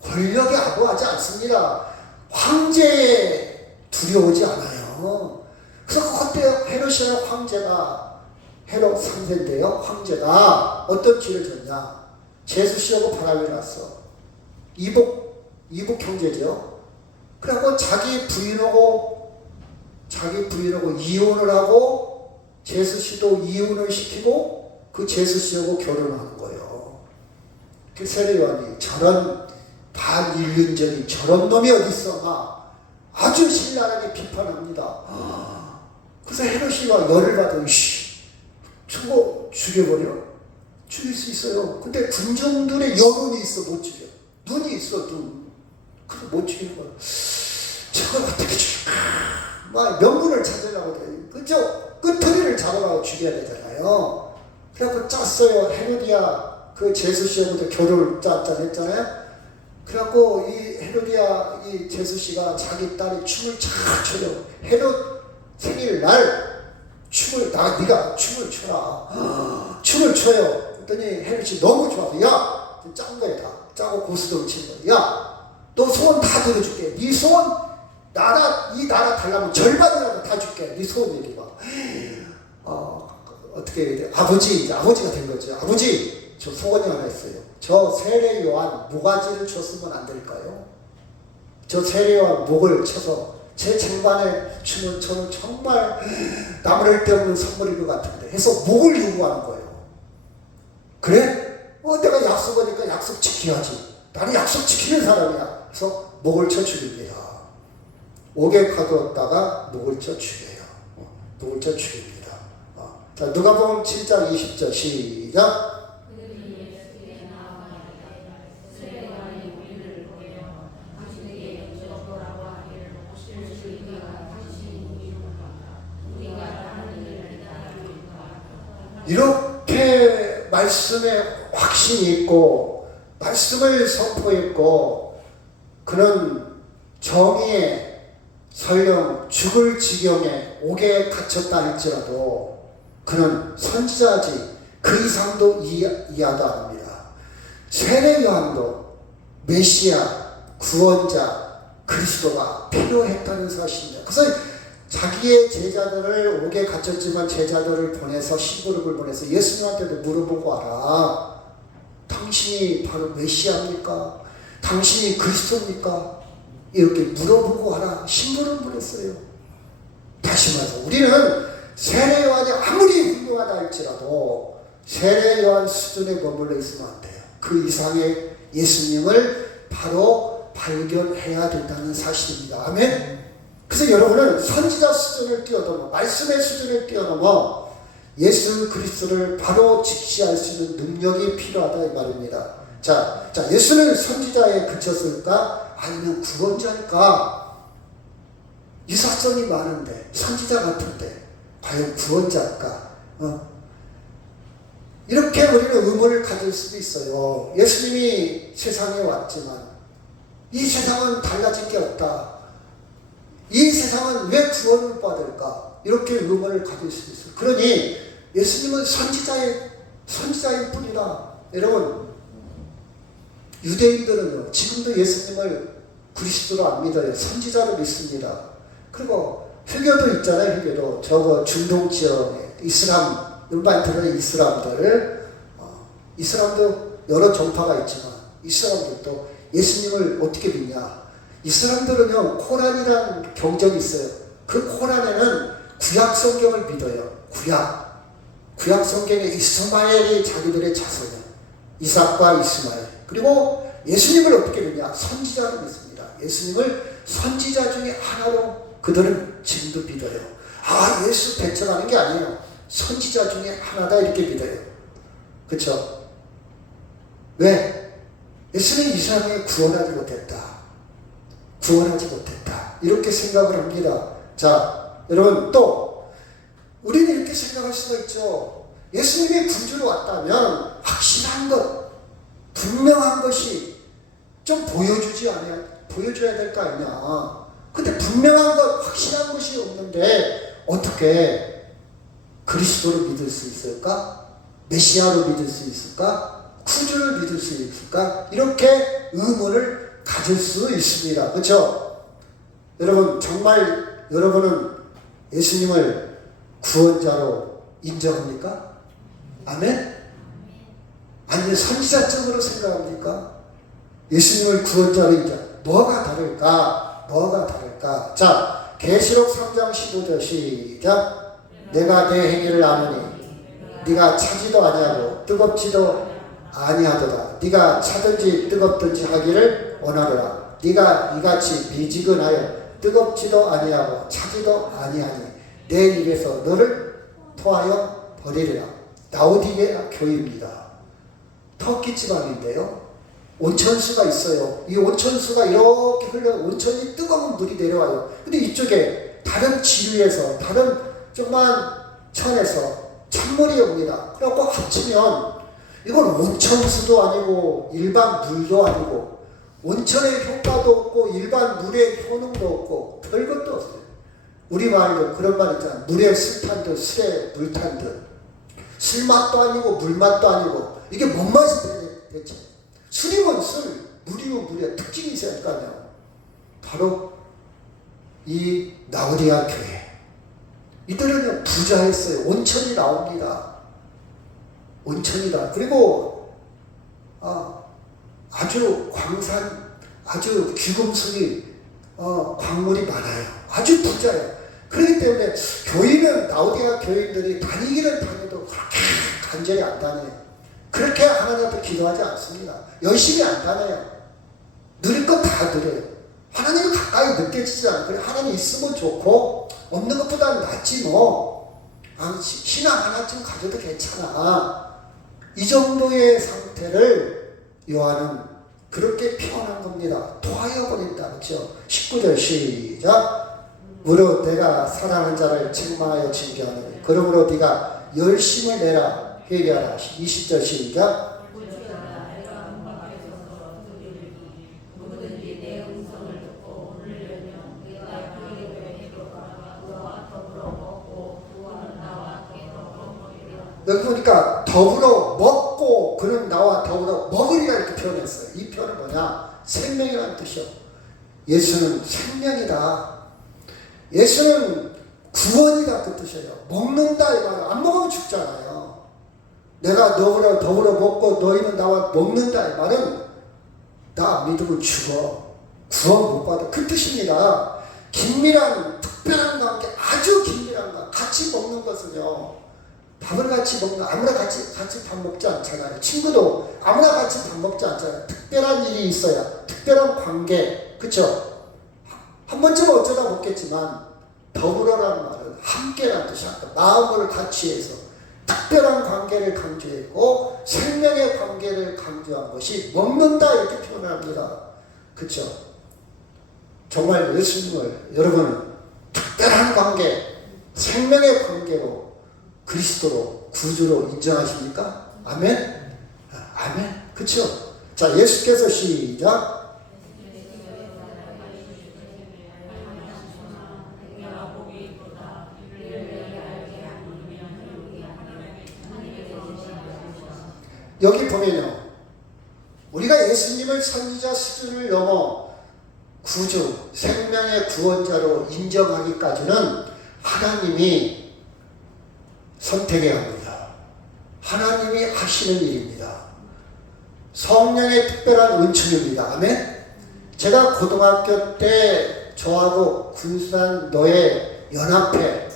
권력에 아부하지 않습니다. 황제에 두려워지 않아요. 그래서 그때 헤롯이라는 황제가 헤롯 3세인데요. 황제가 어떤 죄를 졌냐? 제수씨하고 바람이 났어. 이복 형제죠. 그래갖고 자기 부인하고 이혼을 하고 제수씨도 이혼을 시키고 그 제수씨하고 결혼하는 거예요. 그 세례요한이 저런 반인륜적인 저런 놈이 어딨어 막 아주 신랄하게 비판합니다. 그래서 헤롯이가 열을 받아 저거 죽여버려? 죽일 수 있어요. 근데 군중들의 여론이 있어 못 죽여. 눈이 있어 눈. 그래서 못 죽이는 거야. 저걸 어떻게 죽여? 막 명분을 찾으려고 돼. 그죠? 끄트리를 잡아가고 죽여야 되잖아요. 그래갖고 짰어요. 헤로디아 그 제수씨하고도 결혼을 했잖아요. 그래갖고 이 헤로디아 이 제수씨가 자기 딸이 춤을 잘 춰요. 헤롯 생일날 네가 춤을 춰라. 춤을 춰요. 그랬더니 헤롯이 너무 좋아서 야! 짠 거야 다. 짜고 고스톱을 치는 거야. 야! 너 소원 다 들어줄게. 네 소원 이 나라 달라면 절반이라도 다 줄게. 네 소원 얘기봐. 어떻게 해야 돼? 아버지가 된 거죠. 아버지, 저 소원이 하나 있어요. 저 세례 요한 모가지를 쳤으면 안 될까요? 저 세례 요한 목을 쳐서 제 쟁반에 주면 저는 정말 나무랄 데 없는 선물일 것 같은데 해서 목을 요구하는 거예요. 그래? 내가 약속하니까 약속 지켜야지. 나는 약속 지키는 사람이야. 그래서 목을 쳐 죽입니다. 옥에 가두었다가 목을 쳐 죽여요. 목을 쳐 죽입니다. 자, 누가복음 7장 20절 시작. 이렇게 말씀에 확신이 있고 말씀을 선포했고 그는 정의에 설령 죽을 지경에 옥에 갇혔다 할지라도 그는 선지자지 그 이상도 이하도 아닙니다. 세례 요한도 메시아 구원자 그리스도가 필요했다는 사실입니다. 그래서 자기의 제자들을 옥에 갇혔지만 제자들을 보내서 심부름을 보내서 예수님한테도 물어보고 와라. 당신이 바로 메시아입니까? 당신이 그리스도입니까? 이렇게 물어보고 와라. 심부름을 보냈어요. 다시 말해서 우리는 세례 요한이 아무리 훌륭하다 할지라도 세례 요한 수준에 머물러 있으면 안 돼요. 그 이상의 예수님을 바로 발견해야 된다는 사실입니다. 아멘. 그래서 여러분은 선지자 수준을 뛰어넘어 말씀의 수준을 뛰어넘어 예수 그리스도를 바로 직시할 수 있는 능력이 필요하다 이 말입니다. 자, 예수는 선지자에 그쳤을까? 아니면 구원자일까? 유사성이 많은데 선지자 같은데 과연 구원자일까? 이렇게 우리는 의문을 가질 수도 있어요. 예수님이 세상에 왔지만 이 세상은 달라진 게 없다. 이 세상은 왜 구원을 받을까? 이렇게 의문을 가질 수도 있어요. 그러니 예수님은 선지자일 뿐이다. 여러분, 유대인들은요, 지금도 예수님을 그리스도로 안 믿어요. 선지자로 믿습니다. 그리고 회교도 있잖아요. 회교도 저거 중동 지역에 이슬람 일반 들은 이슬람도 여러 종파가 있지만 이슬람들도 예수님을 어떻게 믿냐? 이슬람들은요 코란이라는 경전이 있어요. 그 코란에는 구약 성경을 믿어요. 구약 성경에 이스마엘이 자기들의 자손이에요. 이삭과 이스마엘. 그리고 예수님을 어떻게 믿냐? 선지자로 믿습니다. 예수님을 선지자 중에 하나로 그들은 지금도 믿어요. 아, 예수 배척하는 게 아니에요. 선지자 중에 하나다 이렇게 믿어요. 그렇죠? 왜? 예수는 이 세상에 구원하지 못했다. 이렇게 생각을 합니다. 자, 여러분 또 우리는 이렇게 생각할 수가 있죠. 예수님이 구주로 왔다면 확실한 것, 분명한 것이 좀 보여줘야 될 거 아니냐. 근데 분명한 것, 확실한 것이 없는데 어떻게 그리스도를 믿을 수 있을까? 메시아로 믿을 수 있을까? 구주를 믿을 수 있을까? 이렇게 의문을 가질 수 있습니다. 그렇죠? 여러분, 정말 여러분은 예수님을 구원자로 인정합니까? 아멘? 아니면 선지자적으로 생각합니까? 예수님을 구원자로 인정. 뭐가 다를까? 자, 계시록 3장 15절 시작. 내가 내 행위를 아노니 네가 차지도 아니하고 뜨겁지도 아니하도다. 네가 차든지 뜨겁든지 하기를 원하노라. 네가 이같이 미지근하여 뜨겁지도 아니하고 차지도 아니하니 내 입에서 너를 토하여 버리리라. 라오디게아 교회입니다. 터키 지방인데요. 온천수가 있어요. 이 온천수가 이렇게 흘러 온천이 뜨거운 물이 내려와요. 근데 이쪽에 다른 지류에서 다른 조그만 천에서 찬물이 옵니다. 그래갖고 합치면 이건 온천수도 아니고 일반 물도 아니고 온천의 효과도 없고 일반 물의 효능도 없고 별것도 없어요. 우리말로 그런 말 있잖아요. 물에 술탄 듯 술에 물탄 듯. 술맛도 아니고 물맛도 아니고 이게 뭔 맛이 대체? 술이면 술, 물이면 물의 특징이 있어야 할 거 아니야. 바로 이 라오디게아 교회. 이들은 부자였어요. 온천이 나옵니다. 온천이다. 그리고 아주 아주 귀금속이 광물이 많아요. 아주 부자예요. 그렇기 때문에 교인은 라오디게아 교인들이 다니기는 다녀도 그렇게 간절히 안 다녀요. 그렇게 하나님한테 기도하지 않습니다. 열심히 안 다녀요. 누릴 건 다 누려요. 하나님은 가까이 느껴지지 않아요. 그래, 하나님 있으면 좋고 없는 것보다는 낫지 뭐. 신앙 하나쯤 가져도 괜찮아. 이 정도의 상태를 요한은 그렇게 표현한 겁니다. 토하여 버린다. 그렇죠? 19절 시작. 무릇 내가 사랑하는 자를 책망하여 징계하노니 그러므로 네가 열심을 내라. 회개하라. 20절 시작. 여기 보니까 더불어 먹고 그는 나와 더불어 먹으리라 이렇게 표현했어요. 이 표현은 뭐냐? 생명이라는 뜻이요. 예수는 생명이다. 예수는 구원이다 그 뜻이에요. 먹는다 이 말은 안 먹으면 죽잖아요. 내가 너보다 더불어 먹고 너희는 나와 먹는다 이 말은 나 안 믿으면 죽어. 구원 못 받아. 그 뜻입니다. 긴밀한 특별한 관계, 아주 긴밀한 관계, 같이 먹는 것은요, 밥을 같이 먹는, 아무나 같이 밥 먹지 않잖아요. 친구도 아무나 같이 밥 먹지 않잖아요. 특별한 일이 있어야, 특별한 관계, 그쵸? 한 번쯤 어쩌다 먹겠지만, 더불어라는 말은 함께라는 뜻이 아까 마음을 같이 해서 특별한 관계를 강조했고, 생명의 관계를 강조한 것이 먹는다, 이렇게 표현합니다. 그쵸? 정말 예수님을 여러분은 특별한 관계, 생명의 관계로 그리스도로 구주로 인정하십니까? 아멘? 아멘. 그쵸? 자, 예수께서 시작. 여기 보면요, 우리가 예수님을 선지자 수준을 넘어 구주, 생명의 구원자로 인정하기까지는 하나님이 선택해야 합니다. 하나님이 하시는 일입니다. 성령의 특별한 은총입니다. 아멘? 제가 고등학교 때 저하고 군산노예 연합회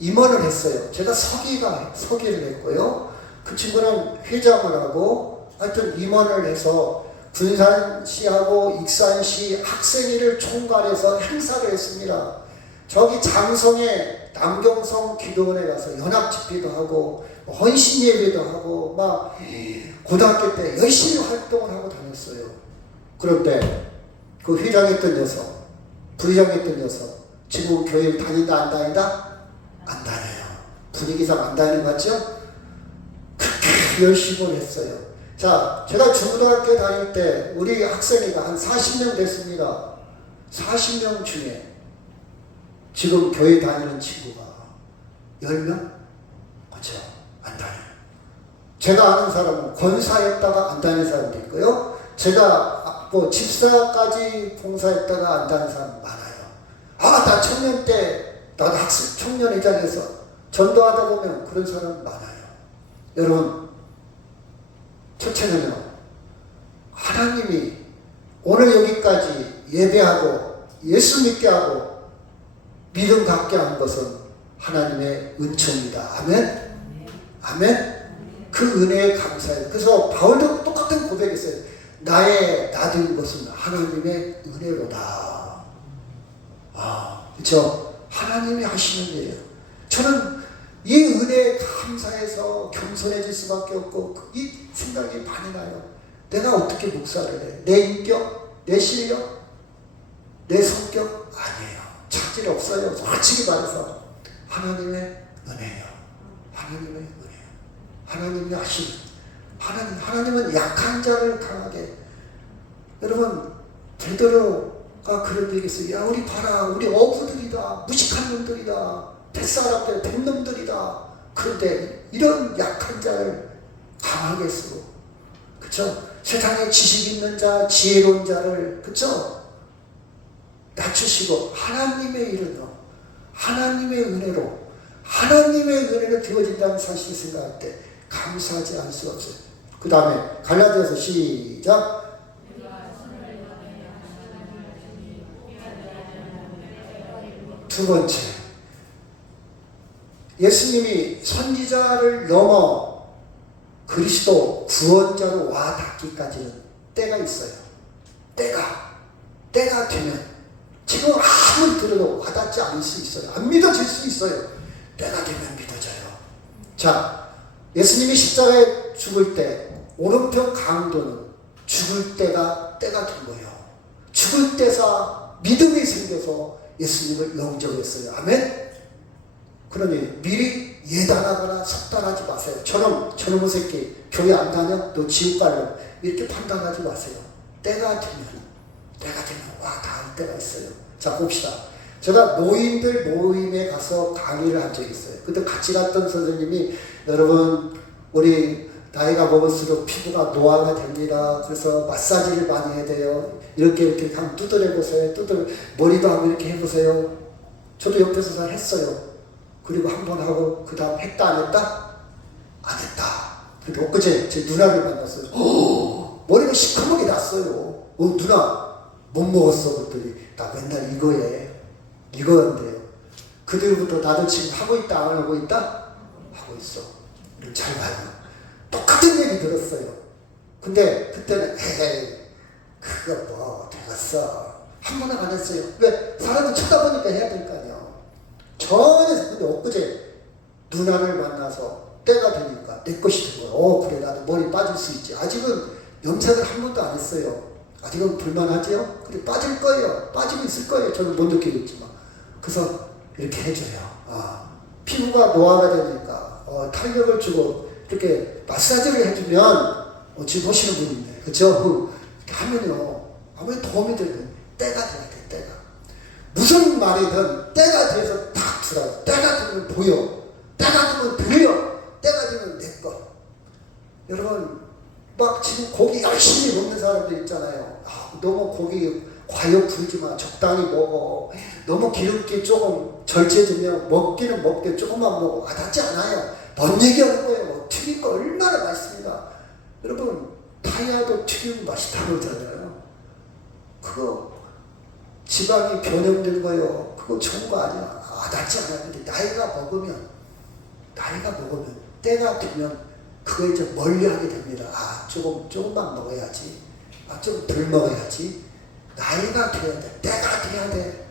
임원을 했어요. 제가 서기를 했고요. 그 친구는 회장을 하고 하여튼 임원을 해서 군산시하고 익산시 학생회를 총괄해서 행사를 했습니다. 저기 장성에 남경성 기도원에 가서 연합집회도 하고 헌신예배도 하고 막 고등학교 때 열심히 활동을 하고 다녔어요. 그런데 그 회장했던 녀석, 부회장했던 녀석 지금 교회를 다닌다 안 다닌다? 안 다녀요. 분위기상 안 다니는 거 맞죠? 그렇게 열심히 했어요. 자, 제가 중고등학교 다닐 때 우리 학생회가 한 40명 됐습니다. 40명 중에 지금 교회 다니는 친구가 10명? 그렇죠? 안 다녀요. 제가 아는 사람은 권사했다가 안 다니는 사람도 있고요. 제가 뭐 집사까지 봉사했다가 안 다니는 사람 많아요. 나 청년 때 나도 학생 청년회장에서 전도하다 보면 그런 사람 많아요. 여러분, 첫째는요, 하나님이 오늘 여기까지 예배하고 예수 믿게 하고 믿음 갖게 한 것은 하나님의 은총입니다. 아멘? 아멘? 그 은혜에 감사해요. 그래서 바울도 똑같은 고백했어요. 나의 나된 것은 하나님의 은혜로다. 그렇죠? 하나님이 하시는 일이에요. 저는 이 은혜에 감사해서 겸손해질 수밖에 없고 이 생각이 많이 나요. 내가 어떻게 목사를 해? 내 인격? 내 실력? 내 성격? 아니에요. 차질 없어요. 솔직히 말해서 하나님의 은혜예요. 하나님의 은혜예요. 하나님이 하시는 하나님은 약한 자를 강하게. 여러분, 베드로가 그런 얘기했어요. 야, 우리 봐라, 우리 어부들이다, 무식한 놈들이다, 뱃사람들, 뱃놈들이다. 그런데 이런 약한 자를 강하게 쓰고, 그쵸? 세상에 지식 있는 자, 지혜로운 자를, 그쵸? 낮추시고 하나님의 일로, 하나님의 은혜로, 하나님의 은혜로 되어진다는 사실을 생각할 때 감사하지 않을 수 없어요. 그 다음에 갈라디아서 시작. 두 번째, 예수님이 선지자를 넘어 그리스도 구원자로 와 닿기까지는 때가 있어요. 때가 되면 지금 아무리 들어도 와닿지 않을 수 있어요. 안 믿어질 수 있어요. 때가 되면 믿어져요. 자, 예수님이 십자가에 죽을 때 오른편 강도는 죽을 때가 된 거예요. 죽을 때사 믿음이 생겨서 예수님을 영접했어요. 아멘? 그러니 미리 예단하거나 석단하지 마세요. 저놈의 새끼 교회 안 다녀? 너 지옥 갈래? 이렇게 판단하지 마세요. 때가 되면 와 닿을 때가 있어요. 자, 봅시다. 제가 노인들 모임에 가서 강의를 한 적이 있어요. 그때 같이 갔던 선생님이 여러분 우리 나이가 먹을수록 피부가 노화가 됩니다. 그래서 마사지를 많이 해야 돼요. 이렇게 한번 두드려보세요. 머리도 한번 이렇게 해보세요. 저도 옆에서 잘 했어요. 그리고 한 번 하고 그 다음 했다 안 했다? 안 했다. 근데 엊그제 제 누나를 만났어요. 머리가 시커멓게 났어요. 누나 못 먹었어. 그랬더니 나 맨날 이거한대요. 그 뒤부터 나도 지금 하고 있다 안 하고 있다? 하고 있어. 이걸 잘 봐요. 똑같은 얘기 들었어요. 근데 그때는 에이 그거 뭐 되겠어. 한 번은 안 했어요. 왜? 사람을 쳐다보니까 해야 될 거 아니야. 전에 근데 엊그제 누나를 만나서 때가 되니까 내 것이 된 거야. 그래 나도 머리 빠질 수 있지. 아직은 염색을 한 번도 안 했어요. 아직은 불만하지요? 근데 빠질 거예요. 빠지고 있을 거예요. 저는 못 느끼겠지만. 그래서 이렇게 해줘요. 피부가 노화가 되니까 탄력을 주고 이렇게 마사지를 해주면 지금 보시는 분인데 그렇죠? 이렇게 하면요 아무리 도움이 되면 때가 돼야 돼. 때가 무슨 말이든 때가 돼서 딱 들어요. 때가 되면 보여. 때가 되면 들려. 때가 되면 내 것. 여러분 막 지금 고기 열심히 먹는 사람들 있잖아요. 너무 고기 과욕 부리지 마. 적당히 먹어. 너무 기름기 조금 절제되면 먹기는 먹게 조금만 먹어. 닿지 않아요. 뭔 얘기하는 거예요. 튀긴 거 얼마나 맛있습니다. 여러분 타이야도 튀김 맛있다 그러잖아요. 그거 지방이 변형된 거예요. 그거 좋은 거 아니야. 닿지 않아요. 근데 나이가 먹으면 때가 되면 그거 이제 멀리하게 됩니다. 조금만 먹어야지. 좀 덜 먹어야지. 나이가 돼야 돼. 때가 돼야 돼.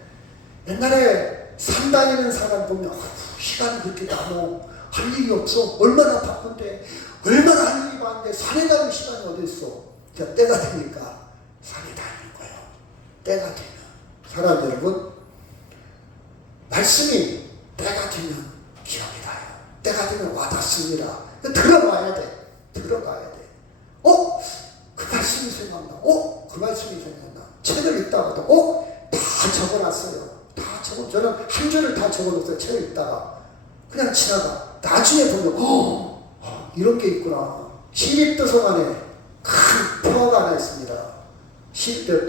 옛날에 산 다니는 사람 보면 시간이 그렇게 남어. 할 일이 없어. 얼마나 바쁜데. 얼마나 할 일이 많은데 산에 가는 시간이 어디 있어. 때가 되니까 산에 다니는 거예요. 때가 되면. 사람 여러분 말씀이 때가 되면 기억이 나요. 때가 되면 와닿습니다. 들어봐야 돼. 들어봐야 돼. 그 말씀이 생각나. 그 말씀이 생각나. 책을 읽다가도 다 적어놨어요. 저는 한 줄을 다 적어놓았어요. 책을 읽다가 그냥 지나가. 나중에 보면 이런 게 있구나. 시립도서관에 큰 표가 하나 있습니다.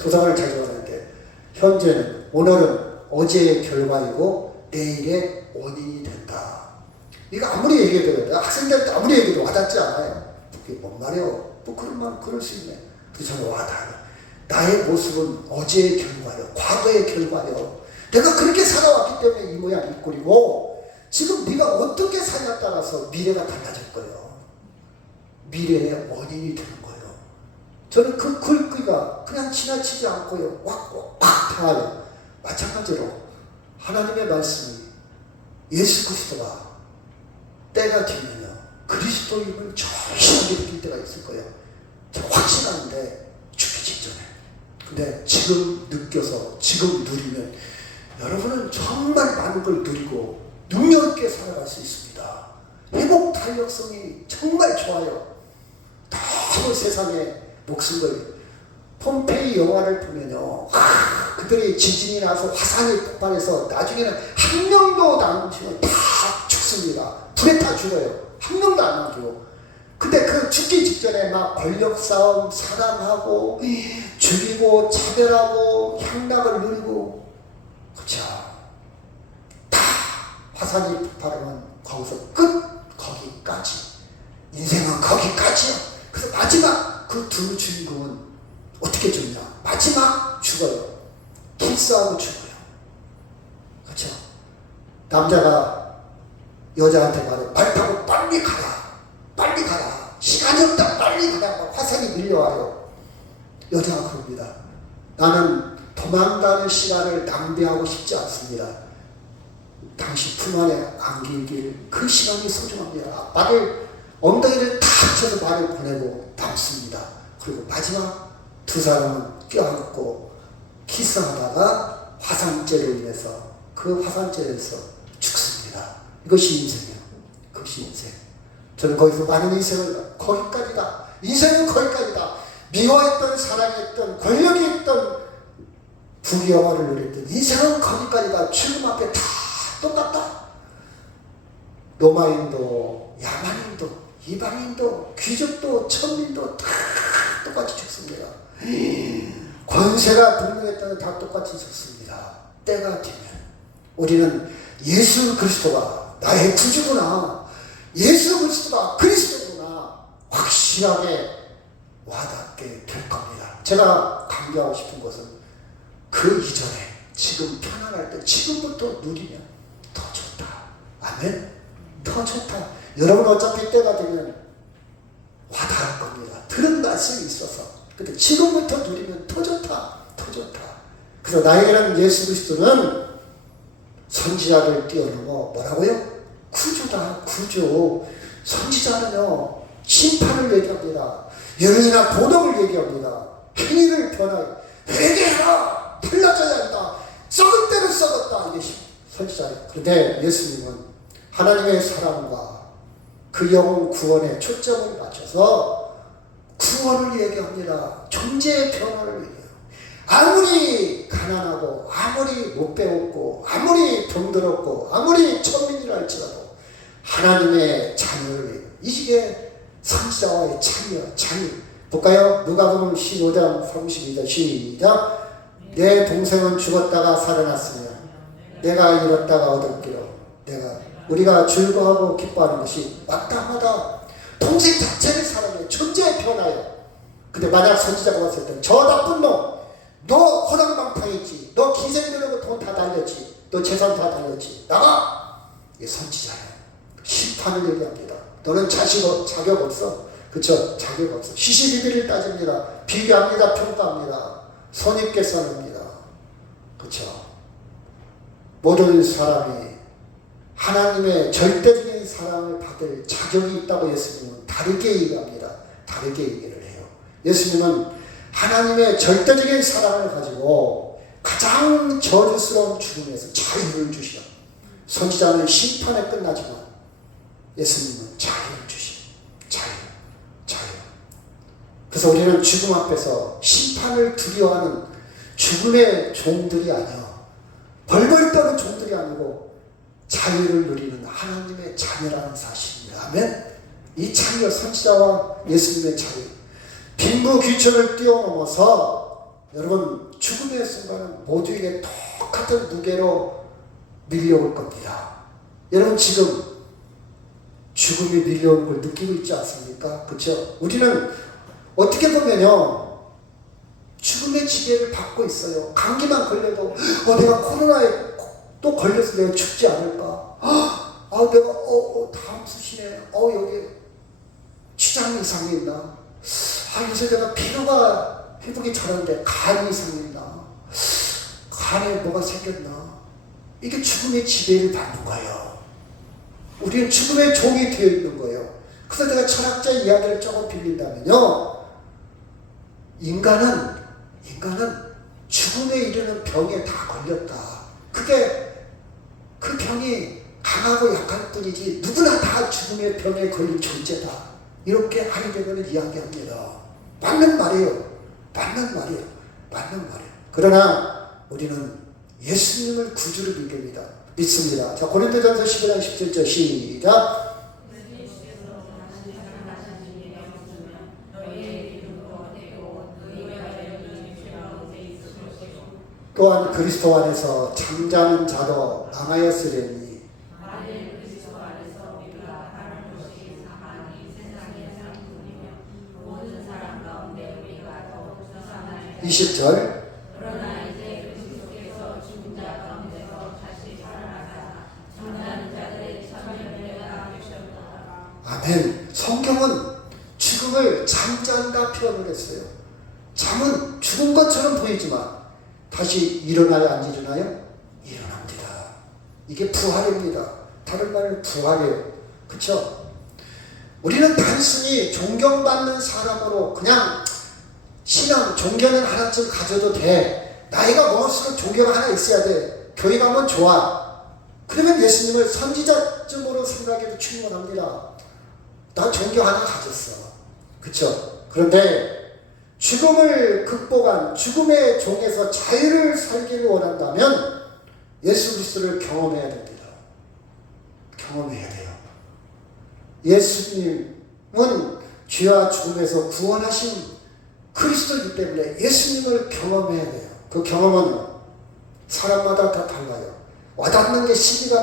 도서관을 잘 좋아하는데 오늘은 어제의 결과이고 내일의 원인이 된다. 이거 아무리 얘기해도 학생들한테 아무리 얘기해도 와닿지 않아요. 그게 뭔 말이에요? 그럴 수 있네. 그래서 저는 와닿아요. 나의 모습은 어제의 결과요. 과거의 결과요. 내가 그렇게 살아왔기 때문에 이 모양 이 꼴이고 지금 네가 어떻게 사냐에 따라서 미래가 달라질 거예요. 미래의 원인이 되는 거예요. 저는 그 글귀가 그냥 지나치지 않고요. 꽉 닿아요. 마찬가지로 하나님의 말씀이 예수 그리스도가 때가 되면요. 그리스도임을 절실하게 느낄 때가 있을 거예요. 저 확신하는데 죽기 직전에. 근데 지금 느껴서 지금 누리면 여러분은 정말 많은 걸 누리고 능력 있게 살아갈 수 있습니다. 회복 탄력성이 정말 좋아요. 너무 세상에 목숨 걸려. 폼페이 영화를 보면요. 그들이 지진이 나서 화산이 폭발해서 나중에는 한 명도 남으면 다 죽습니다. 불에 다 죽어요. 한 명도 안 남죠. 근데 그 죽기 직전에 막 권력 싸움, 사랑하고 죽이고 차별하고 향락을 누리고 그쵸. 다 화산이 폭발하면 거기서 거기까지. 인생은 거기까지요. 그래서 마지막 그 두 주인공은 어떻게 죽냐? 마지막 죽어요. 키스하고 죽어요. 그렇죠? 남자가 여자한테 말 타고 빨리 가라. 시간이 없다. 빨리 가라. 화산이 밀려와요. 여자가 그럽니다. 나는 도망가는 시간을 낭비하고 싶지 않습니다. 당신 품 안에 안기길 그 시간이 소중합니다. 엉덩이를 탁 쳐서 말을 보내고 남습니다. 그리고 마지막 두 사람은 껴안고 키스하다가 화산재로 인해서 그 화산재에서 죽습니다. 이것이 인생이에요. 그것이 인생. 저는 거기서 많은 인생을 거기까지다. 인생은 거기까지다. 미워했던 사랑했던 권력이 있던 부귀영화를 누렸던 인생은 거기까지다. 죽음 앞에 다 똑같다. 로마인도 야만인도 이방인도 귀족도 천민도 다 똑같이 죽습니다. 권세가 분명했다는 다 똑같이 죽습니다. 때가 되면 우리는 예수 그리스도가 나의 구주구나, 예수 그리스도가 그리스도구나 확실하게 와닿게 될 겁니다. 제가 강조하고 싶은 것은 그 이전에 지금 편안할 때 지금부터 누리면 더 아멘. 더 좋다. 여러분 어차피 때가 되면 와닿을 겁니다. 들은 말씀이 있어서. 근데 지금부터 누리면 더 좋다. 더 좋다. 그래서 나에게는 예수 그리스도는 선지자를 뛰어넘어 뭐라고요? 구주다. 구주. 선지자는요 심판을 얘기합니다. 여론이나 도덕을 얘기합니다. 행위를 변하여 회개해라. 달라져야 한다. 썩을 대로 썩었다. 이게 선지자예요. 그런데 예수님은 하나님의 사랑과 그 영혼 구원에 초점을 맞춰서 구원을 얘기합니다. 존재의 변화를 얘기해요. 아무리 가난하고 아무리 못 배웠고 아무리 병들었고 아무리 천민이라 할지라도 하나님의 자녀를 얘기해요. 이게 선지자와의 차이야. 차이. 볼까요? 누가복음 15장 32절 시작. 내 동생은 죽었다가 살아났으며 내가 잃었다가 얻었기로 우리가 즐거워하고 기뻐하는 것이 마땅하다. 동생 자체를 사랑해. 존재의 변화예요. 근데 만약 선지자가 왔을 때 저 나쁜 놈, 너 허랑방탕했지, 너 기생들하고 돈 다 달렸지, 너 재산 다 달렸지, 나가. 이게 선지자예요. 심판을 얘기합니다. 너는 자격 없어. 그쵸? 자격 없어. 시시비비를 따집니다. 비교합니다. 평가합니다. 선입게 선입니다. 그쵸? 모든 사람이 하나님의 절대적인 사랑을 받을 자격이 있다고 예수님은 다르게 얘기합니다. 다르게 얘기를 해요. 예수님은 하나님의 절대적인 사랑을 가지고 가장 저주스러운 죽음에서 자유를 주시오. 선지자는 심판에 끝나지만 예수님은 자유를 주시오. 자유. 그래서 우리는 죽음 앞에서 심판을 두려워하는 죽음의 종들이 아니야. 벌벌 떠는 종들이 아니고 자유를 누리는 하나님의 자녀라는 사실입니다. 아멘. 이 자유, 선지자와 예수님의 자유, 빈부귀천을 뛰어넘어서 여러분 죽음의 순간은 모두에게 똑같은 무게로 밀려올 겁니다. 여러분 지금 죽음이 밀려오는 걸 느끼고 있지 않습니까? 그렇죠? 우리는 어떻게 보면요 죽음의 지배를 받고 있어요. 감기만 걸려도 내가 코로나에 또 걸려서 내가 죽지 않을까? 내가 다음 수시에 여기 췌장 이상이 있나? 요새 내가 피로가 회복이 잘하는데 간 이상이 있나? 간에 뭐가 생겼나? 이게 죽음의 지배를 받는 거예요. 우리는 죽음의 종이 되어 있는 거예요. 그래서 내가 철학자 이야기를 조금 빌린다면요, 인간은 죽음에 이르는 병에 다 걸렸다. 그 병이 강하고 약할 뿐이지 누구나 다 죽음의 병에 걸린 존재다. 이렇게 하이데거는 이야기합니다. 맞는 말이에요. 그러나 우리는 예수님을 구주로 믿습니다. 자, 고린도전서 15장 17절 시작. 또한 그리스도 안에서 잠자는 자도 망하였으려니 만일 그리스도 안에서 우리가 다른 것이 사망이 세상의 상품이며 모든 사람 가운데 우리가 더욱 사망을 20절. 그러나 이제 그리스도께서 죽은 자 가운데서 다시 살아나사 잠자는 자들의 천년을 되셨도다. 아멘. 성경은 죽음을 잠잔다 표현을 했어요. 잠은 죽은 것처럼 보이지만 다시 일어나요, 안 일어나요? 일어납니다. 이게 부활입니다. 다른 말은 부활이에요. 그쵸? 우리는 단순히 존경받는 사람으로 그냥 신앙, 종교는 하나쯤 가져도 돼. 나이가 먹을수록 종교가 하나 있어야 돼. 교회 가면 좋아. 그러면 예수님을 선지자쯤으로 생각해도 충분합니다. 나 종교 하나 가졌어. 그쵸? 그런데 죽음을 극복한 죽음의 종에서 자유를 살기를 원한다면 예수 그리스도를 경험해야 됩니다. 경험해야 돼요. 예수님은 죄와 죽음에서 구원하신 그리스도이기 때문에 예수님을 경험해야 돼요. 그 경험은 사람마다 다 달라요. 와닿는 게 시기가